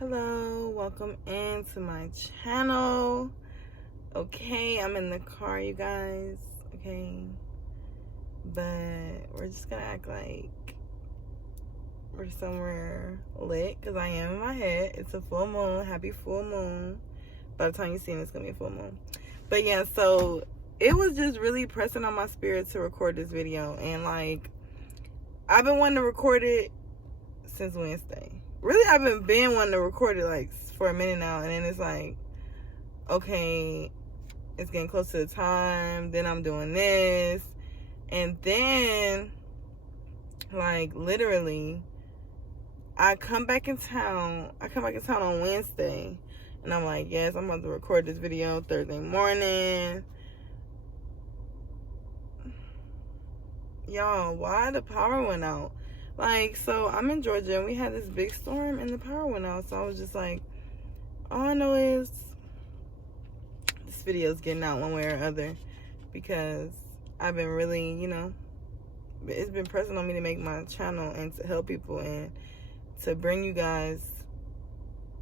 Hello, welcome into my channel. Okay, I'm in the car, you guys. Okay, but we're just gonna act like we're somewhere lit because I am in my head. It's a full moon. Happy full moon. By the time you see it, it's gonna be a full moon. But yeah, so it was just really pressing on my spirit to record this video, and like I've been wanting to record it since Wednesday. Really, I've been wanting to record it like for a minute now, and then it's like, okay, it's getting close to the time, then I'm doing this, and then like literally I come back in town on Wednesday, and I'm like, yes, I'm about to record this video Thursday morning. Y'all, why the power went out? Like, so I'm in Georgia, and we had this big storm, and the power went out. So I was just like, all I know is this video is getting out one way or other, because I've been really, it's been pressing on me to make my channel and to help people and to bring you guys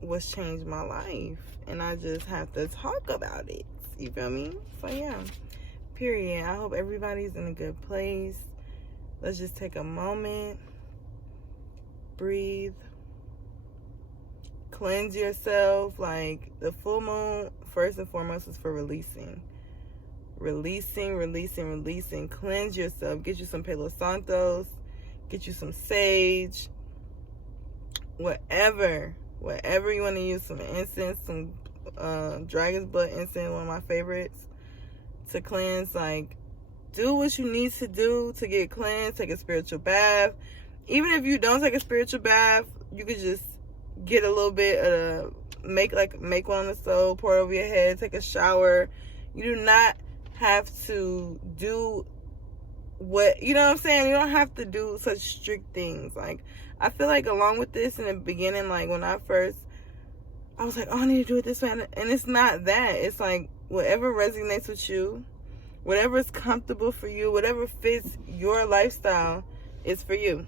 what's changed my life. And I just have to talk about it. You feel me? So yeah, period. I hope everybody's in a good place. Let's just take a moment. Breathe, cleanse yourself. Like, the full moon, first and foremost, is for releasing. Cleanse yourself. Get you some Palo Santos, get you some sage, whatever you want to use. Some incense, some dragon's blood incense, one of my favorites, to cleanse. Like, do what you need to do to get cleansed. Take a spiritual bath. Even if you don't take a spiritual bath, you could just get a little bit of make one on the stove, pour it over your head, take a shower. You do not have to do what, you know what I'm saying? You don't have to do such strict things. Like, I feel like along with this in the beginning, like when I was like, oh, I need to do it this way. And it's not that. It's like whatever resonates with you, whatever is comfortable for you, whatever fits your lifestyle is for you.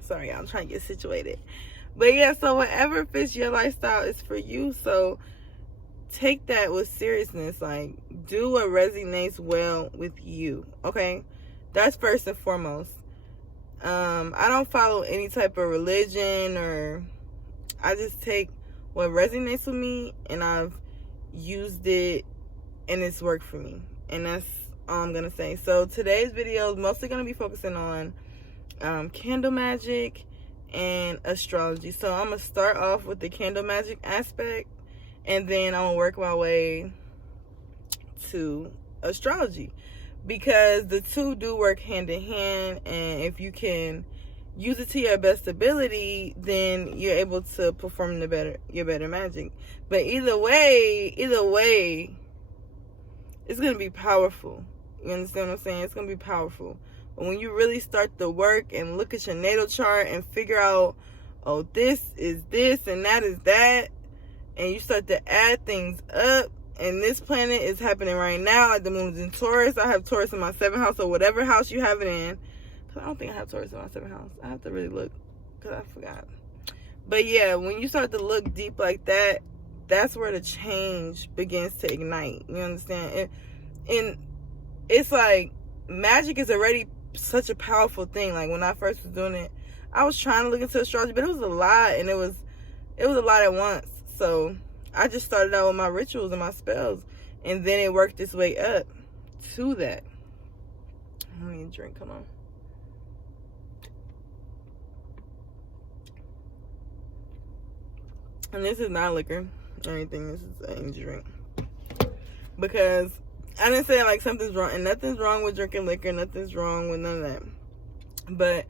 Sorry, I'm trying to get situated. But yeah, so whatever fits your lifestyle is for you. So take that with seriousness. Like, do what resonates well with you. Okay? That's first and foremost. I don't follow any type of religion, or I just take what resonates with me, and I've used it and it's worked for me. And that's all I'm gonna say. So today's video is mostly gonna be focusing on candle magic and astrology. So I'm gonna start off with the candle magic aspect, and then I'm gonna work my way to astrology, because the two do work hand in hand, and if you can use it to your best ability, then you're able to perform your better magic. But either way, it's gonna be powerful. You understand what I'm saying? It's gonna be powerful. But when you really start the work and look at your natal chart and figure out, oh, this is this and that is that, and you start to add things up, and this planet is happening right now. Like, the moon's in Taurus. I have Taurus in my 7th house, or whatever house you have it in. Because I don't think I have Taurus in my 7th house. I have to really look, because I forgot. But yeah, when you start to look deep like that, that's where the change begins to ignite. You understand? And it's like, magic is already such a powerful thing. Like, when I first was doing it, I was trying to look into astrology, but it was a lot, and it was a lot at once. So I just started out with my rituals and my spells, and then it worked its way up to that. I need a drink. Come on. And this is not liquor or anything. This is a drink, because I didn't say like something's wrong, and nothing's wrong with drinking liquor. Nothing's wrong with none of that. But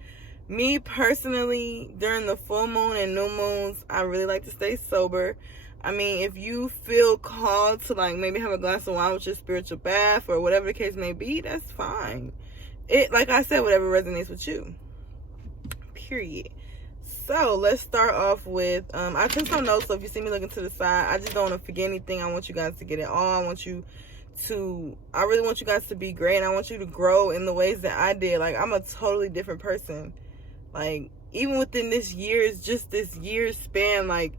me personally, during the full moon and new moons, I really like to stay sober. I mean, if you feel called to like maybe have a glass of wine with your spiritual bath or whatever the case may be, that's fine. It, like I said, whatever resonates with you. Period. So let's start off with, I took some notes, so if you see me looking to the side, I just don't want to forget anything. I want you guys to get it all. I really want you guys to be great, and I want you to grow in the ways that I did. Like, I'm a totally different person. Like, even within this year's span, like,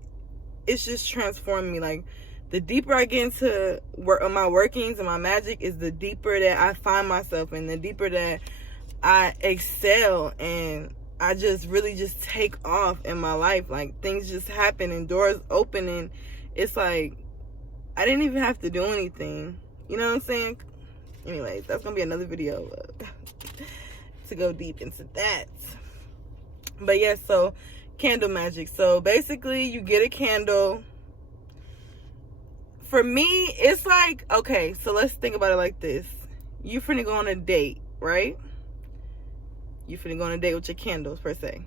it's just transformed me. Like, the deeper I get into my workings and my magic is the deeper that I find myself, and the deeper that I excel, and I just really just take off in my life. Like, things just happen and doors open, and it's like I didn't even have to do anything. You know what I'm saying? Anyways, that's gonna be another video to go deep into that. But yeah, so candle magic. So basically, you get a candle. For me, it's like, okay, so let's think about it like this. You finna go on a date, right? You finna go on a date with your candles, per se.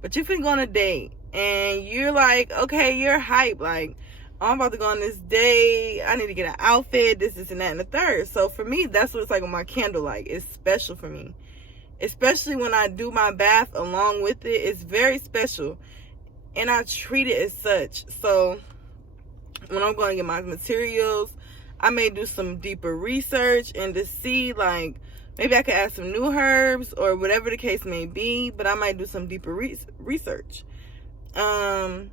But you finna go on a date, and you're like, okay, you're hyped. Like, I'm about to go on this date. I need to get an outfit, this, and that, and the third. So for me, that's what it's like with my candle. Like, it's special for me. Especially when I do my bath along with it. It's very special. And I treat it as such. So when I'm going to get my materials, I may do some deeper research and to see, like, maybe I could add some new herbs or whatever the case may be, but I might do some deeper research. I'm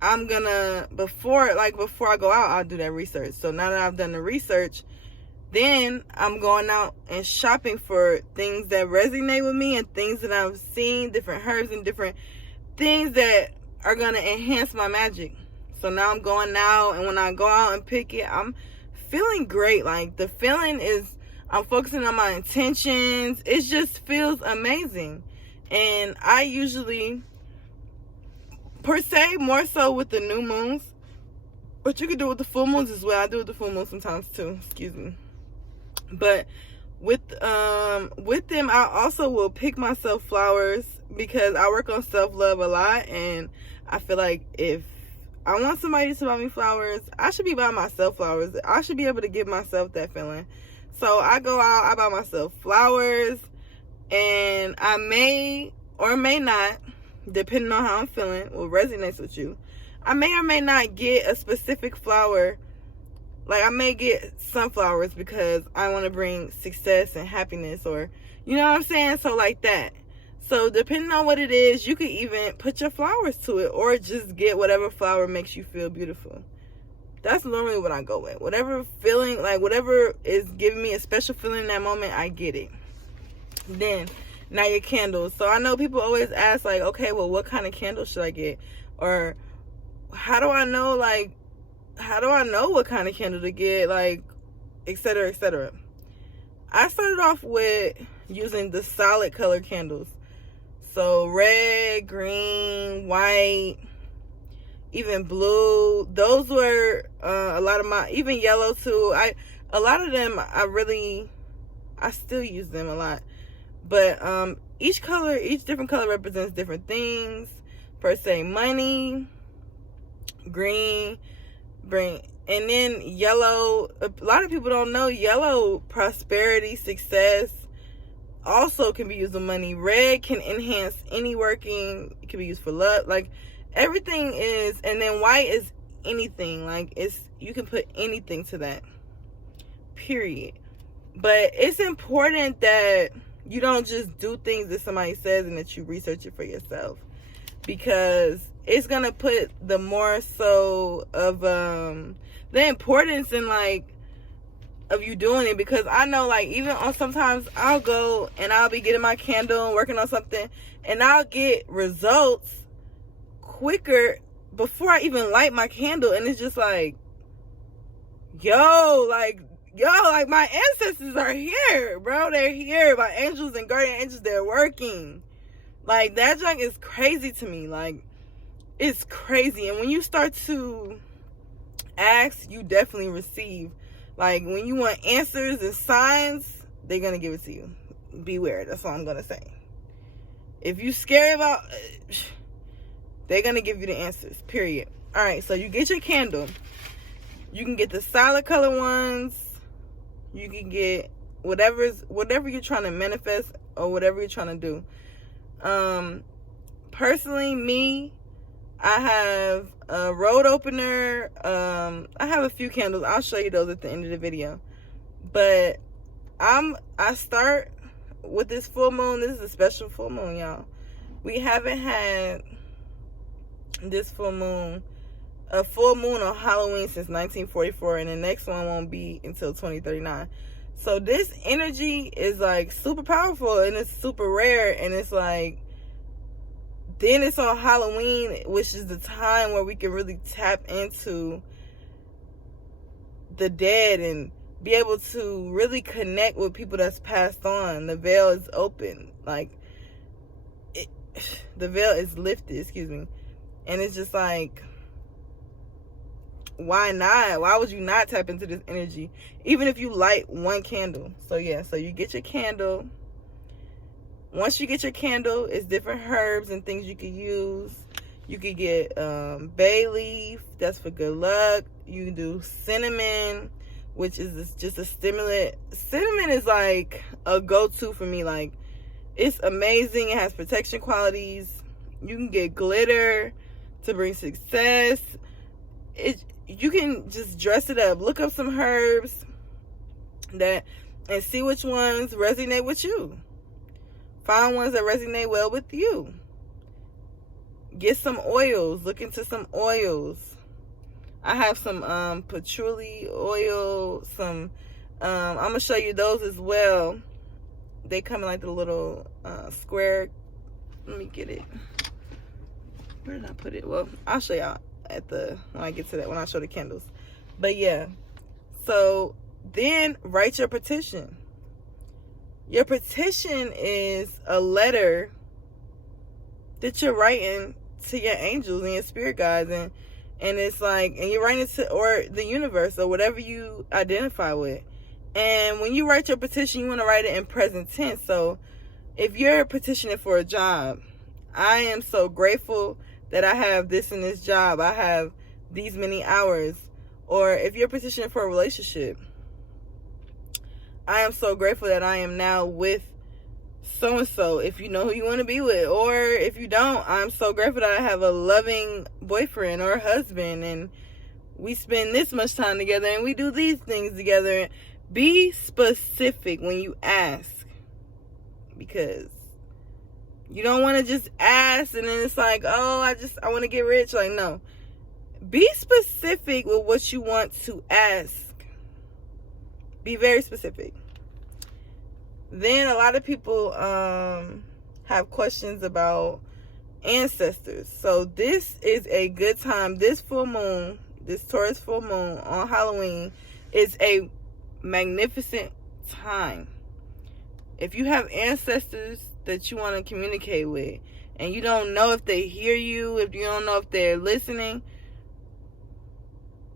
gonna, before I go out, I'll do that research. So now that I've done the research, then I'm going out and shopping for things that resonate with me and things that I've seen, different herbs and different things that are gonna enhance my magic. So now I'm going out, and when I go out and pick it, I'm feeling great. Like, the feeling is, I'm focusing on my intentions. It just feels amazing. And I usually, per se, more so with the new moons, but you can do it with the full moons as well. I do it with the full moons sometimes too, excuse me. But with them, I also will pick myself flowers, because I work on self-love a lot, and I feel like if I want somebody to buy me flowers, I should be buying myself flowers. I should be able to give myself that feeling. So I go out, I buy myself flowers, and I may or may not, depending on how I'm feeling, what resonates with you, I may or may not get a specific flower. Like, I may get sunflowers because I want to bring success and happiness, or, you know what I'm saying? So like that. So depending on what it is, you could even put your flowers to it, or just get whatever flower makes you feel beautiful. That's normally what I go with. Whatever feeling, like whatever is giving me a special feeling in that moment, I get it. Then, now your candles. So I know people always ask, like, okay, well, what kind of candle should I get? Or how do I know, like, how do I know what kind of candle to get? Like, etc., etc. I started off with using the solid color candles. So red, green, white, even blue. Those were a lot of my, even yellow too. A lot of them, I still use them a lot. But each different color represents different things. Per se, money, green, and then yellow. A lot of people don't know yellow, prosperity, success, also can be used with money. Red can enhance any working. It can be used for love. Like, everything is, and then white is anything. Like, you can put anything to that, period. But it's important that you don't just do things that somebody says and that you research it for yourself, because it's gonna put the more so of the importance in, like, of you doing it. Because I know, like, even on sometimes I'll go and I'll be getting my candle and working on something, and I'll get results quicker before I even light my candle, and it's just like, yo, like my ancestors are here, bro. They're here. My angels and guardian angels, they're working. Like, that junk is crazy to me. Like, it's crazy. And when you start to ask, you definitely receive. Like, when you want answers and signs, they're gonna give it to you. Beware. That's all I'm gonna say. If you scared about, they're gonna give you the answers, period. All right, so you get your candle. You can get the solid color ones. You can get whatever you're trying to manifest or whatever you're trying to do. Personally, me, I have a road opener. I have a few candles. I'll show you those at the end of the video. But I start with this full moon. This is a special full moon, y'all. We haven't had this a full moon on Halloween since 1944, and the next one won't be until 2039. So this energy is like super powerful, and it's super rare, and it's like, then it's on Halloween, which is the time where we can really tap into the dead and be able to really connect with people that's passed on. The veil is open, like the veil is lifted, excuse me. And it's just like, why not? Why would you not tap into this energy, even if you light one candle? So yeah, so you get your candle. Once you get your candle, it's different herbs and things you could use. You could get bay leaf, that's for good luck. You can do cinnamon, which is just a stimulant. Cinnamon is like a go-to for me. Like, it's amazing. It has protection qualities. You can get glitter to bring success. You can just dress it up. Look up some herbs and see which ones resonate with you. Find ones that resonate well with you. Get some oils. Look into some oils. I have some patchouli oil. I'm gonna show you those as well. They come in like the little square. Let me get it. Where did I put it? Well, I'll show y'all when I get to that, when I show the candles. But yeah, so then write your petition. Your petition is a letter that you're writing to your angels and your spirit guides, and it's like, and you're writing to, or the universe, or whatever you identify with. And when you write your petition, you want to write it in present tense. So if you're petitioning for a job, I am so grateful that I have this in this job. I have these many hours. Or if you're petitioning for a relationship, I am so grateful that I am now with so-and-so, if you know who you want to be with. Or if you don't, I'm so grateful that I have a loving boyfriend or husband, and we spend this much time together, and we do these things together. Be specific when you ask, because you don't want to just ask and then it's like, oh, I want to get rich. Like, no. Be specific with what you want to ask. Be very specific. Then a lot of people have questions about ancestors. So this is a good time. This full moon, this Taurus full moon on Halloween, is a magnificent time. If you have ancestors that you want to communicate with, and you don't know if they hear you, if you don't know if they're listening,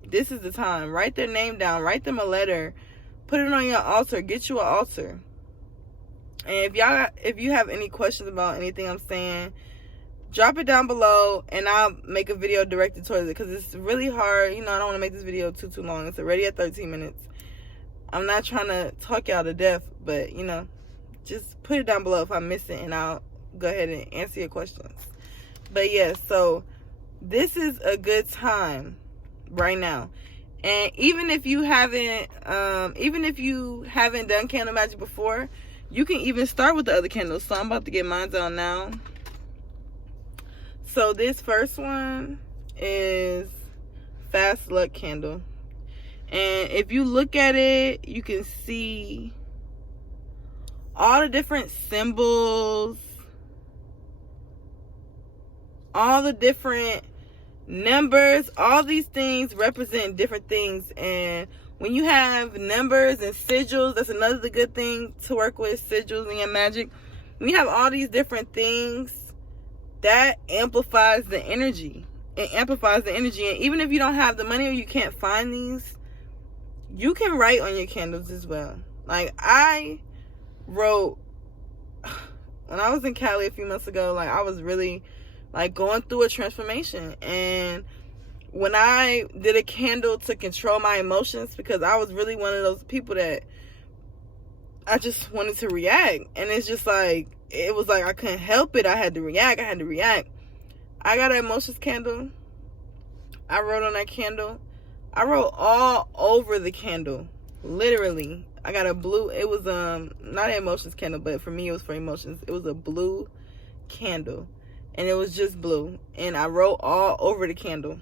this is the time. Write their name down. Write them a letter. Put it on your altar. Get you an altar. And if you have any questions about anything I'm saying, drop it down below, and I'll make a video directed towards it, because it's really hard. You know, I don't want to make this video too long. It's already at 13 minutes. I'm not trying to talk y'all to death, but, you know, just put it down below if I miss it, and I'll go ahead and answer your questions. But yeah, so this is a good time right now. And even if you haven't done candle magic before, you can even start with the other candles. So I'm about to get mine on now. So this first one is Fast Luck candle. And if you look at it, you can see all the different symbols, all the different numbers. All these things represent different things. And when you have numbers and sigils, that's another good thing to work with, sigils in your magic. When you have all these different things, that amplifies the energy. It amplifies the energy. And even if you don't have the money or you can't find these, you can write on your candles as well. Like, I wrote, when I was in Cali a few months ago, like, I was really, like, going through a transformation. And when I did a candle to control my emotions, because I was really one of those people that I just wanted to react. And it's just like, it was like I couldn't help it. I had to react. I got an emotions candle. I wrote on that candle. I wrote all over the candle. Literally. I got a blue, it was not an emotions candle, but for me it was for emotions. It was a blue candle, and it was just blue, and I wrote all over the candle,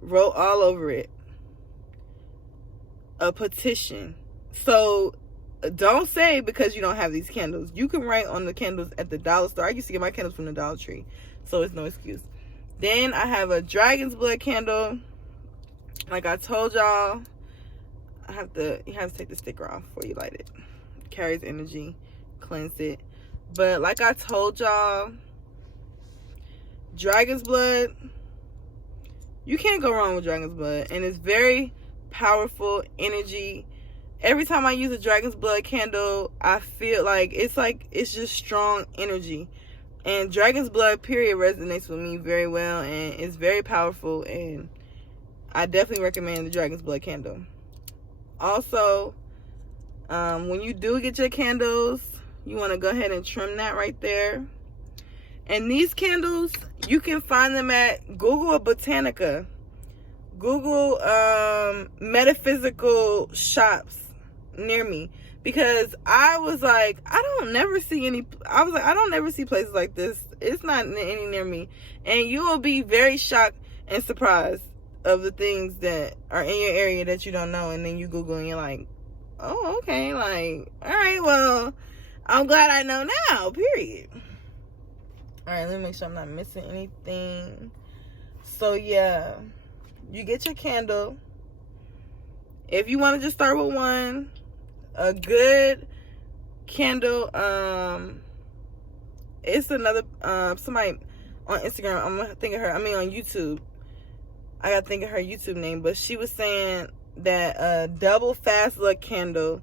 wrote all over it, a petition. So don't say because you don't have these candles. You can write on the candles at the dollar store. I used to get my candles from the Dollar Tree, so it's no excuse. Then I have a dragon's blood candle. Like I told y'all, you have to take the sticker off before you light it. It carries energy, cleanse it. But like I told y'all, dragon's blood, you can't go wrong with dragon's blood, and it's very powerful energy. Every time I use a dragon's blood candle, I feel like it's just strong energy. And dragon's blood period resonates with me very well, and it's very powerful, and I definitely recommend the dragon's blood candle. Also, when you do get your candles, you want to go ahead and trim that right there. And these candles, you can find them at Google Botanica. Google metaphysical shops near me, because I was like, I don't never see places like this. It's not any near me. And you will be very shocked and surprised of the things that are in your area that you don't know, and then you Google and you're like, oh, okay, like, all right, well, I'm glad I know now, period. All right, let me make sure I'm not missing anything. So yeah, you get your candle. If you want to just start with one, a good candle, it's another somebody on Instagram, on YouTube, I gotta think of her YouTube name, but she was saying that a double fast luck candle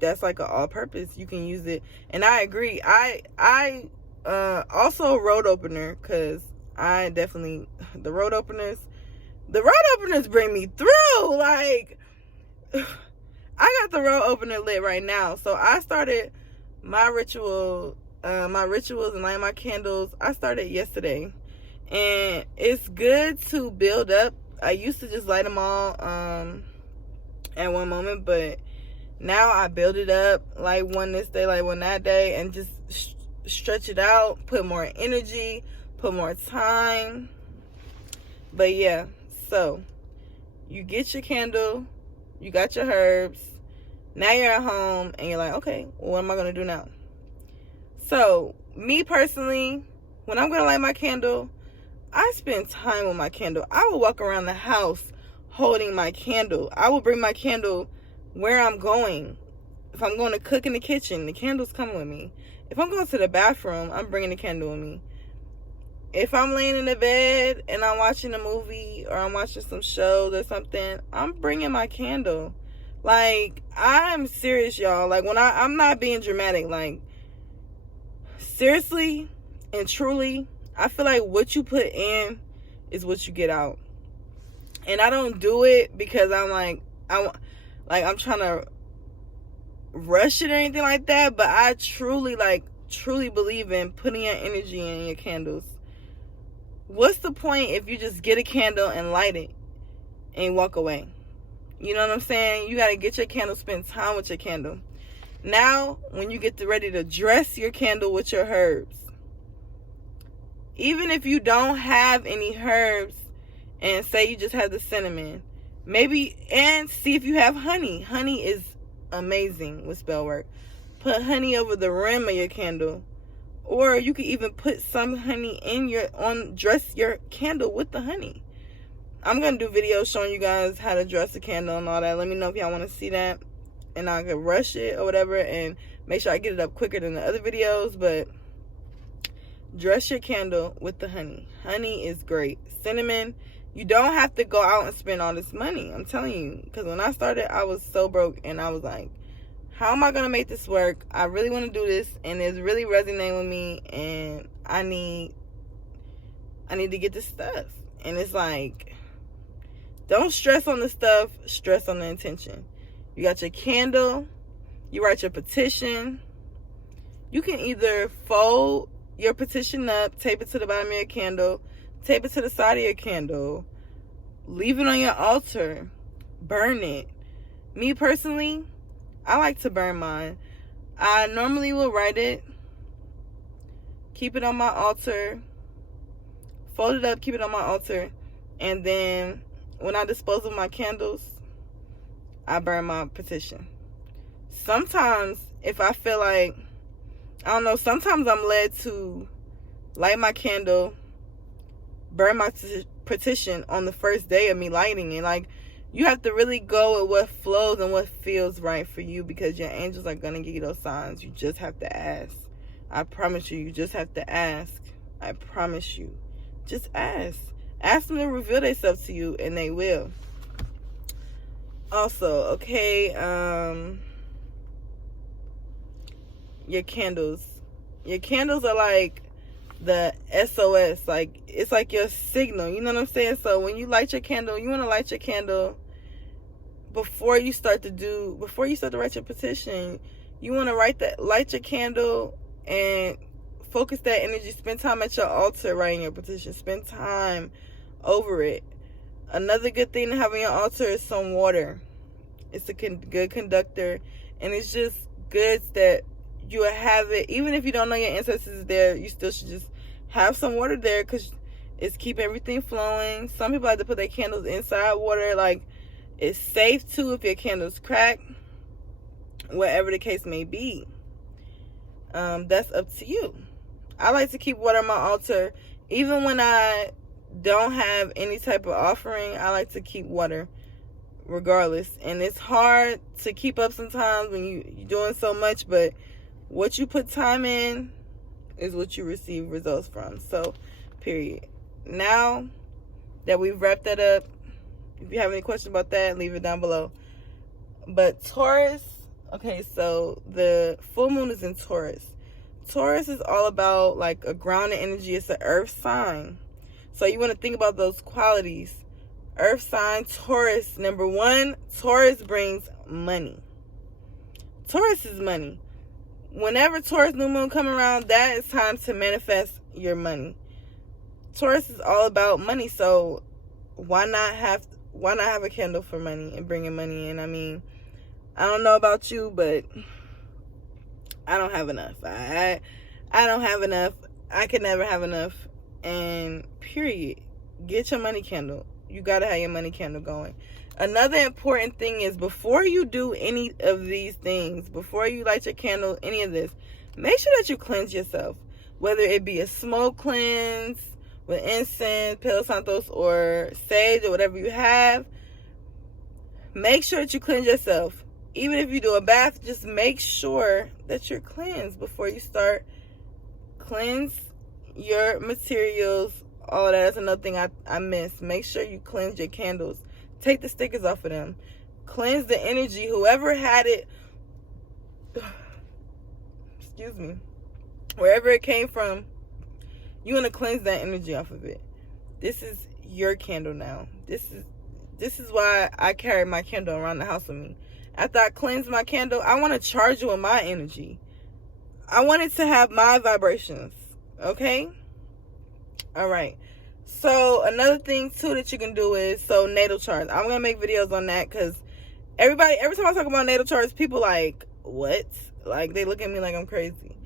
that's like an all-purpose. You can use it, and I agree. I also a road opener, because I definitely, the road openers bring me through. Like, I got the road opener lit right now. So I started my rituals and lighting my candles. I started yesterday, and it's good to build up. I used to just light them all at one moment, but now I build it up, like one this day, like one that day, and just stretch it out, put more energy, put more time. But yeah, so you get your candle, you got your herbs, now you're at home, and you're like, okay, well, what am I going to do now? So me personally, when I'm going to light my candle, I spend time with my candle. I will walk around the house holding my candle. I will bring my candle where I'm going. If I'm going to cook in the kitchen, the candle's coming with me. If I'm going to the bathroom, I'm bringing the candle with me. If I'm laying in the bed and I'm watching a movie or I'm watching some shows or something, I'm bringing my candle. Like, I'm serious, y'all. Like, when I'm not being dramatic. Like, seriously and truly, I feel like what you put in is what you get out. And I don't do it because I'm like, I'm trying to rush it or anything like that. But I truly believe in putting your energy in your candles. What's the point if you just get a candle and light it and walk away? You know what I'm saying? You got to get your candle, spend time with your candle. Now, when you get ready to dress your candle with your herbs, even if you don't have any herbs, and say you just have the cinnamon, maybe, and see if you have honey. Honey is amazing with spell work. Put honey over the rim of your candle, or you could even put some honey in dress your candle with the honey. I'm gonna do videos showing you guys how to dress a candle and all that. Let me know if y'all want to see that, and I can rush it or whatever, and make sure I get it up quicker than the other videos. But dress your candle with the honey. Honey is great. Cinnamon. You don't have to go out and spend all this money. I'm telling you. Because when I started, I was so broke. And I was like, how am I going to make this work? I really want to do this. And it's really resonating with me. And I need to get this stuff. And it's like, don't stress on the stuff. Stress on the intention. You got your candle. You write your petition. You can either fold your petition up, tape it to the bottom of your candle, tape it to the side of your candle, leave it on your altar, burn it. Me personally, I like to burn mine. I normally will write it, keep it on my altar, fold it up, keep it on my altar, and then when I dispose of my candles, I burn my petition. Sometimes, if I feel like, I don't know, sometimes I'm led to light my candle, burn my petition on the first day of me lighting it. Like, you have to really go with what flows and what feels right for you, because your angels are going to give you those signs. You just have to ask. I promise you, you just have to ask. I promise you. Just ask. Ask them to reveal themselves to you, and they will. Also, okay, your candles. Your candles are like the SOS. Like, it's like your signal. You know what I'm saying? So when you light your candle, you want to light your candle before you start to write your petition. You want to light your candle and focus that energy. Spend time at your altar writing your petition. Spend time over it. Another good thing to have on your altar is some water. It's a good conductor, and it's just good that you will have it. Even if you don't know your ancestors is there, you still should just have some water there, because it's keeping everything flowing. Some people like to put their candles inside water. Like, it's safe too if your candles crack, whatever the case may be. That's up to you. I like to keep water on my altar. Even when I don't have any type of offering, I like to keep water regardless. And it's hard to keep up sometimes when you're doing so much, but what you put time in is what you receive results from. So, period. Now that we've wrapped that up, if you have any questions about that, leave it down below. But Taurus, okay, so the full moon is in Taurus. Taurus is all about like a grounded energy. It's an earth sign. So you want to think about those qualities. Earth sign, Taurus. Number one, Taurus brings money. Taurus is money. Whenever Taurus new moon come around, that is time to manifest your money. Taurus is all about money, so why not have a candle for money and bringing money in? I mean, I don't know about you, but I don't have enough. I don't have enough. I could never have enough. And period. Get your money candle. You gotta have your money candle going. Another important thing is, before you do any of these things, before you light your candle, any of this, make sure that you cleanse yourself. Whether it be a smoke cleanse with incense, Palo Santos, or sage, or whatever you have, make sure that you cleanse yourself. Even if you do a bath, just make sure that you're cleansed before you start. Cleanse your materials, all that. That's another thing I missed. Make sure you cleanse your candles. Take the stickers off of them. Cleanse the energy. Whoever had it, excuse me, wherever it came from, you want to cleanse that energy off of it. This is your candle now. This is why I carry my candle around the house with me. After I cleanse my candle, I want to charge it with my energy. I want it to have my vibrations. Okay? All right. So another thing too that you can do is, natal charts. I'm gonna make videos on that, because every time I talk about natal charts, people like, what? Like, they look at me like I'm crazy.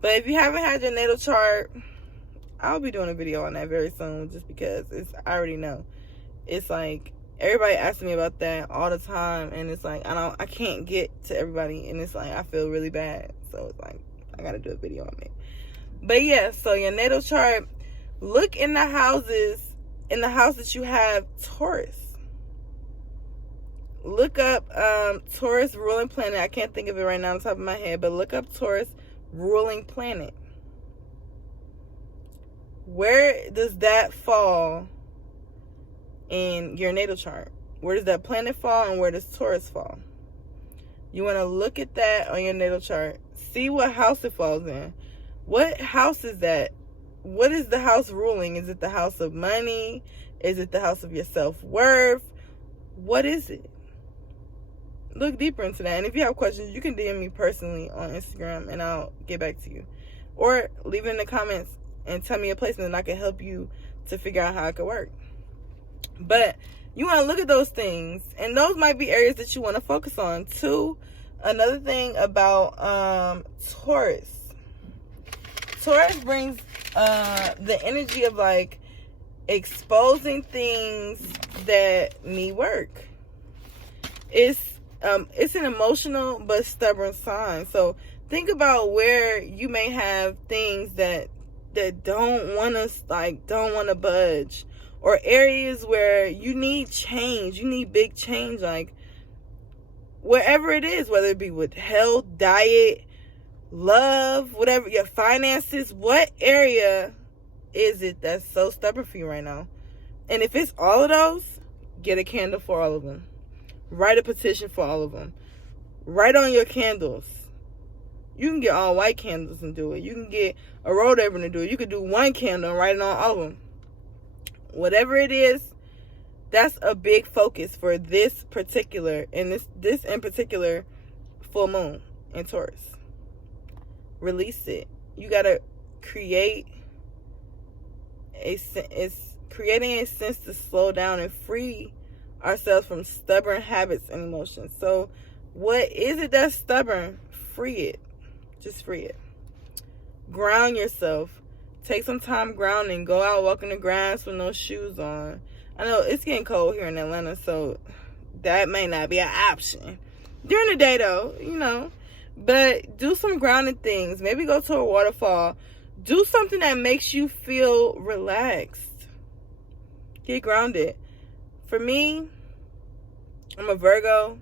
But if you haven't had your natal chart, I'll be doing a video on that very soon, just because I already know. It's like, everybody asks me about that all the time, and it's like, I can't get to everybody, and it's like, I feel really bad. So it's like, I gotta do a video on it. But yeah, so your natal chart, look in the houses, in the house that you have Taurus. Look up Taurus ruling planet. I can't think of it right now on the top of my head, but look up Taurus ruling planet. Where does that fall in your natal chart? Where does that planet fall, and where does Taurus fall? You want to look at that on your natal chart. See what house it falls in. What house is that? What is the house ruling? Is it the house of money? Is it the house of your self-worth? What is it? Look deeper into that. And if you have questions, you can DM me personally on Instagram, and I'll get back to you. Or leave it in the comments and tell me a place, and then I can help you to figure out how it could work. But you want to look at those things, and those might be areas that you want to focus on. 2, Another thing about Taurus. Taurus brings the energy of like exposing things that need work. It's an emotional but stubborn sign. So think about where you may have things that don't want to budge, or areas where you need change. You need big change, like wherever it is, whether it be with health, diet, love, whatever, your finances. What area is it that's so stubborn for you right now? And if it's all of those, get a candle for all of them. Write a petition for all of them. Write on your candles. You can get all white candles and do it. You can get a road apron to do it. You could do one candle and write it on all of them. Whatever it is, that's a big focus for this particular, and this in particular, full moon in Taurus. Release it. You gotta creating a sense to slow down and free ourselves from stubborn habits and emotions. So what is it that's stubborn? Free it. Just free it. Ground yourself. Take some time grounding. Go out walking the grass with no shoes on. I know it's getting cold here in Atlanta, so that may not be an option during the day, though, you know. But do some grounding things. Maybe go to a waterfall. Do something that makes you feel relaxed. Get grounded. For me, I'm a Virgo,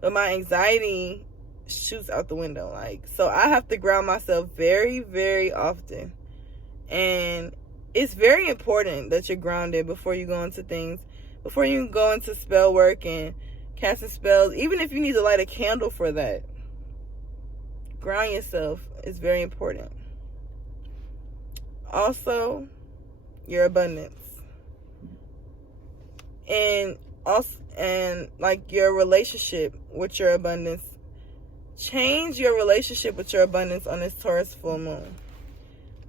but my anxiety shoots out the window. So I have to ground myself very, very often. And it's very important that you're grounded before you go into things. Before you go into spell work and casting spells, even if you need to light a candle for that. Ground yourself is very important. Also, your abundance. And like your relationship with your abundance. Change your relationship with your abundance on this Taurus full moon.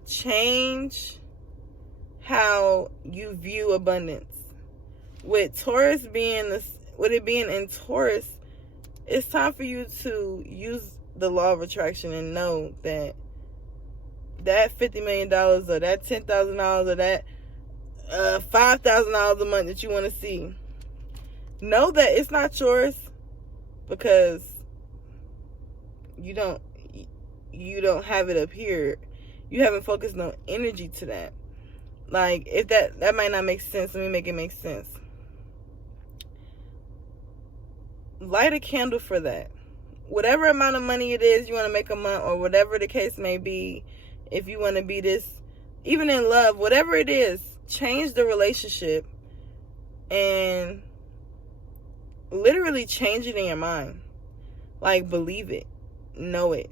Change how you view abundance. With Taurus being in Taurus, it's time for you to use the law of attraction and know that $50 million or that $10,000 or that $5,000 a month that you want to see, know that it's not yours, because you don't have it up here. You haven't focused no energy to that. Like, if that might not make sense, let me make it make sense. Light a candle for that. Whatever amount of money it is you want to make a month, or whatever the case may be, if you want to be this, even in love, whatever it is, change the relationship and literally change it in your mind. Like, believe it, know it.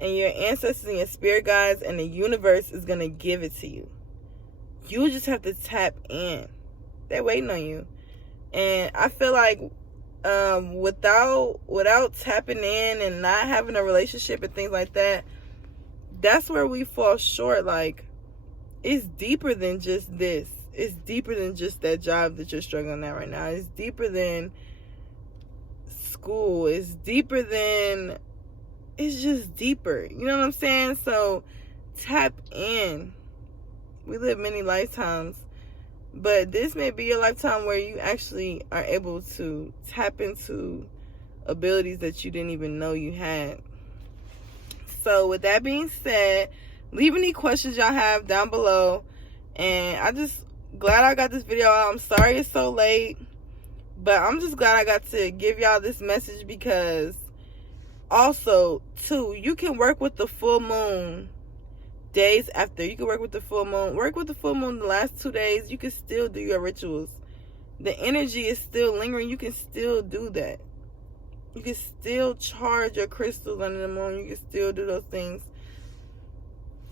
And your ancestors and your spirit guides and the universe is going to give it to you. You just have to tap in. They're waiting on you. And I feel like without tapping in and not having a relationship and things like that, that's where we fall short. Like, it's deeper than just this. It's deeper than just that job that you're struggling at right now. It's deeper than school. It's deeper than... It's just deeper. You know what I'm saying? So, tap in. We live many lifetimes. But this may be a lifetime where you actually are able to tap into abilities that you didn't even know you had. So, with that being said, leave any questions y'all have down below. And I just glad I got this video out. I'm sorry it's so late. But I'm just glad I got to give y'all this message, because also, too, you can work with the full moon days after. You can work with the full moon. Work with the full moon the last 2 days. You can still do your rituals. The energy is still lingering. You can still do that. You can still charge your crystals under the moon. You can still do those things.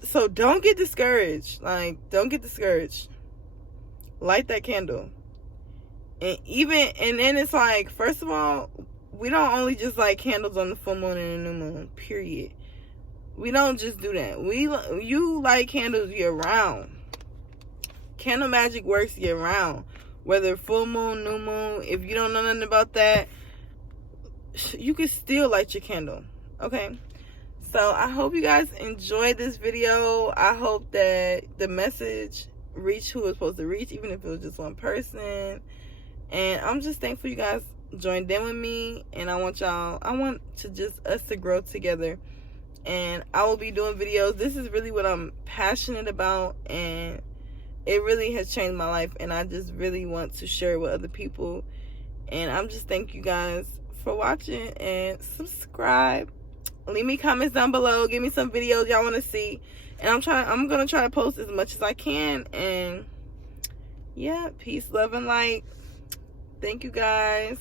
So don't get discouraged. Like, don't get discouraged. Light that candle. And then it's like, first of all, we don't only just light candles on the full moon and the new moon, period. We don't just do that. You light candles year round. Candle magic works year round. Whether full moon, new moon, if you don't know nothing about that, you can still light your candle. Okay, so I hope you guys enjoyed this video. I hope that the message reached who it's supposed to reach, even if it was just one person. And I'm just thankful you guys joined in with me, and I want to just us to grow together. And I will be doing videos. This is really what I'm passionate about, and it really has changed my life, and I just really want to share it with other people. And I'm just thank you guys for watching, and subscribe. Leave me comments down below. Give me some videos y'all want to see, and I'm gonna try to post as much as I can. And yeah, peace, love, and light. Thank you guys.